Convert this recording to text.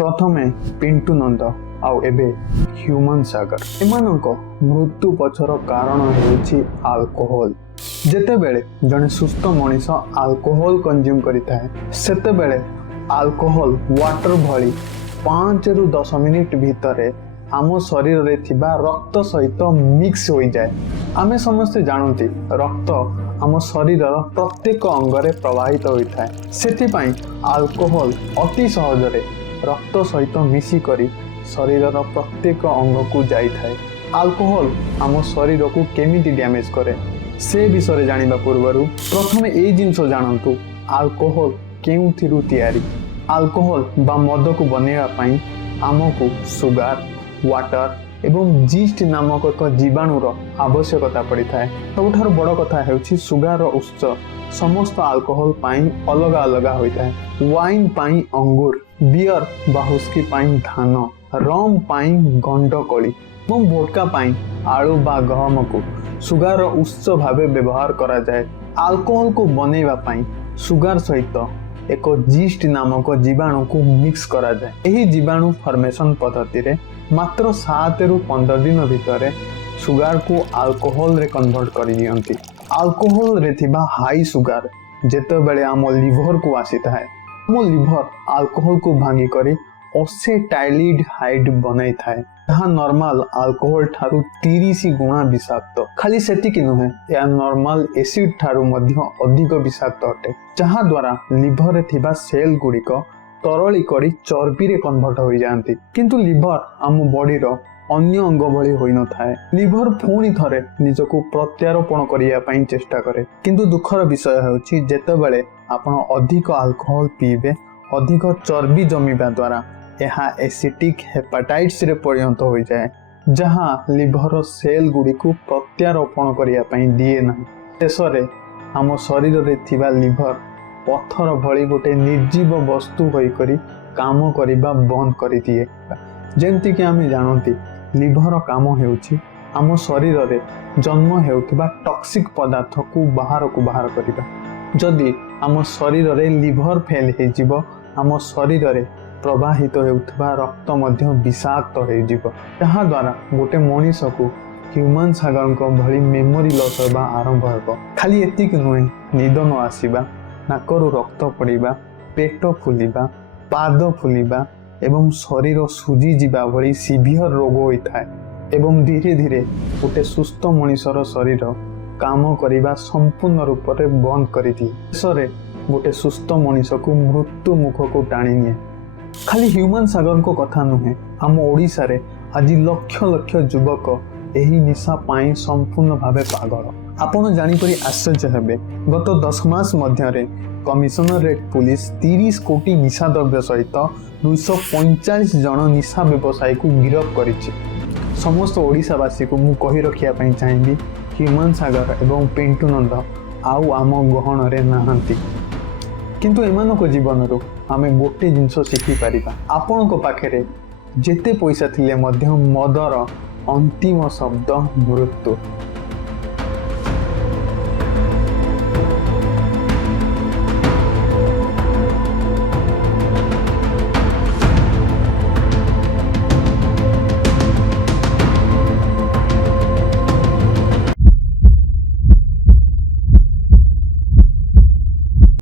प्रथमे पिंटू नंद आउ एबे ह्यूमन सागर एमानक मृत्यु पछर कारण हेउछि अल्कोहल। जेतेबेले जने सुस्थ मनीष अल्कोहल कंज्यूम करिथाय सेतेबेले अल्कोहल वाटर भली 5 रु 10 मिनिट भितरे आम शरीर रे थिबा रक्त सहित मिक्स हो जाए। आमे समस्ते जानती रक्त आम शरीर प्रत्येक अंगरे प्रवाहित होता है। सेथिपाई अल्कोहल अति सहजरे रक्त सहित मिसिकरी शरीर प्रत्येक अंग को जाई थाए। अल्कोहल आम शरीर को केमिति डैमेज करे से विषय जानिबा पूर्वरु प्रथमे ए जिंस जानतु अल्कोहल केउथिरु तयारी। अल्कोहल बा मद को बनेवा पई आमको सुगार वाटर एवं जीस्ट नामक एक जीवाणुर आवश्यकता पड़ी थाए। सबुठार बड़ कथा हेउछि सुगार उत्स समस्त अल्कोहल पाई अलग अलग होता है। वाइन पाई अंगूर, बियर बा हुस्की पाई धान, रम पाई गंडकोली एवं वोडका पाई आलू बा गहम को सुगार उत्स भावे व्यवहार करा जाए। अल्कोहल को बनेवा पाई सुगार सहित एक जीस्ट नामक जीवाणु को मिक्स करा जाए। यही जीवाणु फॉर्मेशन पद्धति रे मात्र 7 रु 15 दिन भितर सुगार को अल्कोहल रे कन्वर्ट कर दियंती। अल्कोहल रे थिबा हाई सुगार जेतेबेले आम लिवर को आसीता है आम लिवर अल्कोहल को भांगी करी एसेटाइल्डिहाइड बनाई थाए जहाँ नॉर्मल अल्कोहल ठारू 30 गुणा विषाक्त। खाली सेतिकी नुहे या नॉर्मल एसिड ठारू मध्य अधिक विषाक्त अटे जहाँ द्वारा लिवर रे थिबा सेल गुड़िक तरली करी चर्बी रे कन्वर्ट हो जाती। किंतु लिवर आम बॉडी रो अन्य अंग भली होई न थाए। लिवर पुणी थरे निजको प्रत्यारोपण करिया पई चेष्टा करे। किंतु दुखर विषय हेउछि जेतेबेले आपण अधिक अल्कोहल पीबे अधिक चर्बी जमीबा द्वारा यह एसिटिक हेपाटाइटिस रे परिणत हो जाए जहाँ लिवर सेल गुडी को प्रत्यारोपण करिया पई दिए ना। शेषरे आम शरीर रे थिबा लिवर पत्थर भली गोटे निर्जीव वस्तु होई करी काम करिबा बंद करि दिए। जेंति कि आमे जानती लिवर काम हेउछि आम शरीर रे जन्म हेउथिबा टॉक्सिक पदार्थ को बाहर करिबा। जदि आम शरीर रे लिवर फेल हे जिवो आम शरीर रे प्रवाहित हेउथिबा रक्त मध्य विषाक्त हो जिवो जहाँ द्वारा गोटे मनीष को ह्यूमन सागर भली मेमोरी लॉस होबा आरंभ हेबो। खाली एतिक नुहे निद न आसीबा नाकरू रक्त पड़िबा पेट फुलिबा पाद फुलिबा एवं शरीर सूजी जीवा भली सीवियर रोग होता है एवं धीरे धीरे गोटे सुस्थ मनीषर शरीर काम करिबा संपूर्ण रूप से बंद कर दिए। शेषरे गोटे सुस्थ मनीष को मृत्यु मुख को टाणी निए। खाली ह्यूमन सागर को कथा नुहे आम ओडिशा रे आज लक्ष लक्ष युवक एही निशा पाई संपूर्ण भावे पागल। आपण जानिकरी आश्चर्य हेबे गत 10 मास मध्यरे कमिशनरेट पुलिस 30 कोटी निशा द्रव्य सहित 245 जन निशा व्यवसायी को गिरफ्त करिछि। समस्त ओडिशावासी को मु कहि रखिया पई चाहिबी ह्यूमन सागर एवं पिंटू नंद आउ आम गहन रे नाहंती। किंतु एमानक जीवन रो आमे गोटे जिंस शिखि पारिबा आपणक पाखरे जेते पैसा थिले मध्य मदर अंतिम शब्द मृत्यु।